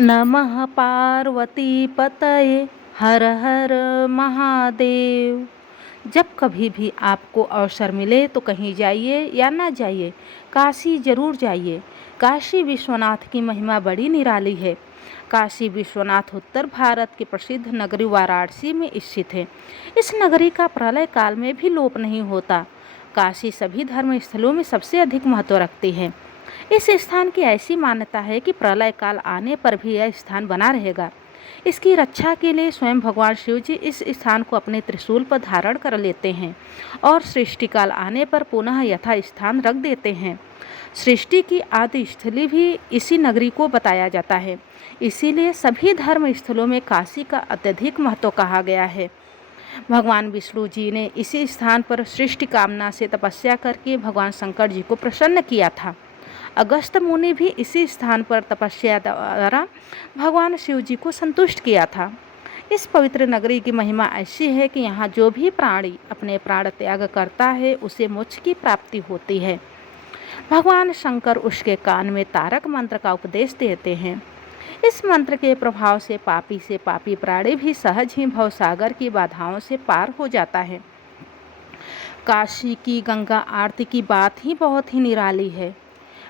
नमः पार्वतीपतये हर हर महादेव। जब कभी भी आपको अवसर मिले तो कहीं जाइए या ना जाइए, काशी जरूर जाइए। काशी विश्वनाथ की महिमा बड़ी निराली है। काशी विश्वनाथ उत्तर भारत की प्रसिद्ध नगरी वाराणसी में स्थित है। इस नगरी का प्रलय काल में भी लोप नहीं होता। काशी सभी धर्म स्थलों में सबसे अधिक महत्व रखती है। इस स्थान की ऐसी मान्यता है कि प्रलय काल आने पर भी यह स्थान बना रहेगा। इसकी रक्षा के लिए स्वयं भगवान शिव जी इस स्थान को अपने त्रिशूल पर धारण कर लेते हैं और सृष्टि काल आने पर पुनः यथा स्थान रख देते हैं। सृष्टि की आदि स्थली भी इसी नगरी को बताया जाता है। इसीलिए सभी धर्म स्थलों में काशी का अत्यधिक महत्व कहा गया है। भगवान विष्णु जी ने इसी स्थान पर सृष्टि कामना से तपस्या करके भगवान शंकर जी को प्रसन्न किया था। अगस्त्य मुनि भी इसी स्थान पर तपस्या द्वारा भगवान शिव जी को संतुष्ट किया था। इस पवित्र नगरी की महिमा ऐसी है कि यहाँ जो भी प्राणी अपने प्राण त्याग करता है उसे मोक्ष की प्राप्ति होती है। भगवान शंकर उसके कान में तारक मंत्र का उपदेश देते हैं। इस मंत्र के प्रभाव से पापी प्राणी भी सहज ही भवसागर की बाधाओं से पार हो जाता है। काशी की गंगा आरती की बात ही बहुत ही निराली है।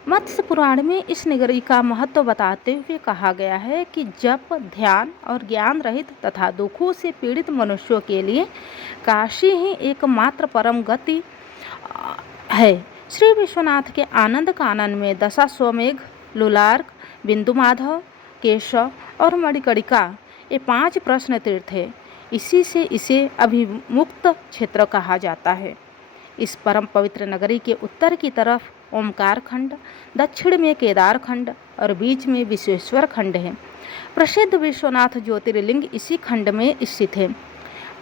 मत्स्य पुराण में इस नगरी का महत्व बताते हुए कहा गया है कि जप, ध्यान और ज्ञान रहित तथा दुखों से पीड़ित मनुष्यों के लिए काशी ही एकमात्र परम गति है। श्री विश्वनाथ के आनंद कानन में दशाश्वमेध, लुलार्क, बिंदुमाधव, केशव और मणिकर्णिका ये 5 प्रश्न तीर्थ है। इसी से इसे अभिमुक्त क्षेत्र कहा जाता है। इस परम पवित्र नगरी के उत्तर की तरफ ओमकार खंड, दक्षिण में केदार खंड और बीच में विश्वेश्वर खंड है। प्रसिद्ध विश्वनाथ ज्योतिर्लिंग इसी खंड में स्थित है।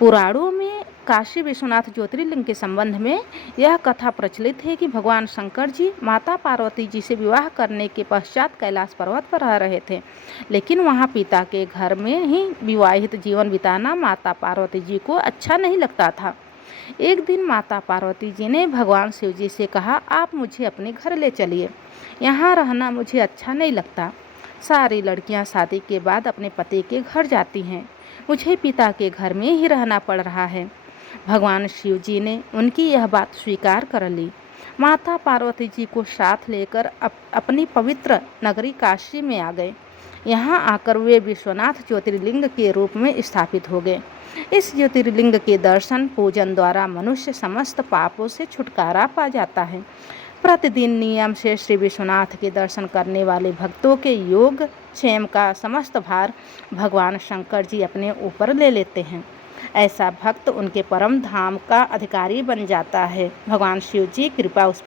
पुराणों में काशी विश्वनाथ ज्योतिर्लिंग के संबंध में यह कथा प्रचलित है कि भगवान शंकर जी माता पार्वती जी से विवाह करने के पश्चात कैलाश पर्वत पर रह रहे थे, लेकिन वहां पिता के घर में ही विवाहित जीवन बिताना माता पार्वती जी को अच्छा नहीं लगता था। एक दिन माता पार्वती जी ने भगवान शिव जी से कहा, आप मुझे अपने घर ले चलिए, यहाँ रहना मुझे अच्छा नहीं लगता। सारी लड़कियाँ शादी के बाद अपने पति के घर जाती हैं, मुझे पिता के घर में ही रहना पड़ रहा है। भगवान शिव जी ने उनकी यह बात स्वीकार कर ली। माता पार्वती जी को साथ लेकर अपनी पवित्र नगरी काशी में आ गए। यहाँ आकर वे विश्वनाथ ज्योतिर्लिंग के रूप में स्थापित हो गए। इस ज्योतिर्लिंग के दर्शन पूजन द्वारा मनुष्य समस्त पापों से छुटकारा पा जाता है। प्रतिदिन नियम से श्री विश्वनाथ के दर्शन करने वाले भक्तों के योग क्षेम का समस्त भार भगवान शंकर जी अपने ऊपर ले लेते हैं। ऐसा भक्त उनके परम धाम का अधिकारी बन जाता है। भगवान शिव जी कृपा उस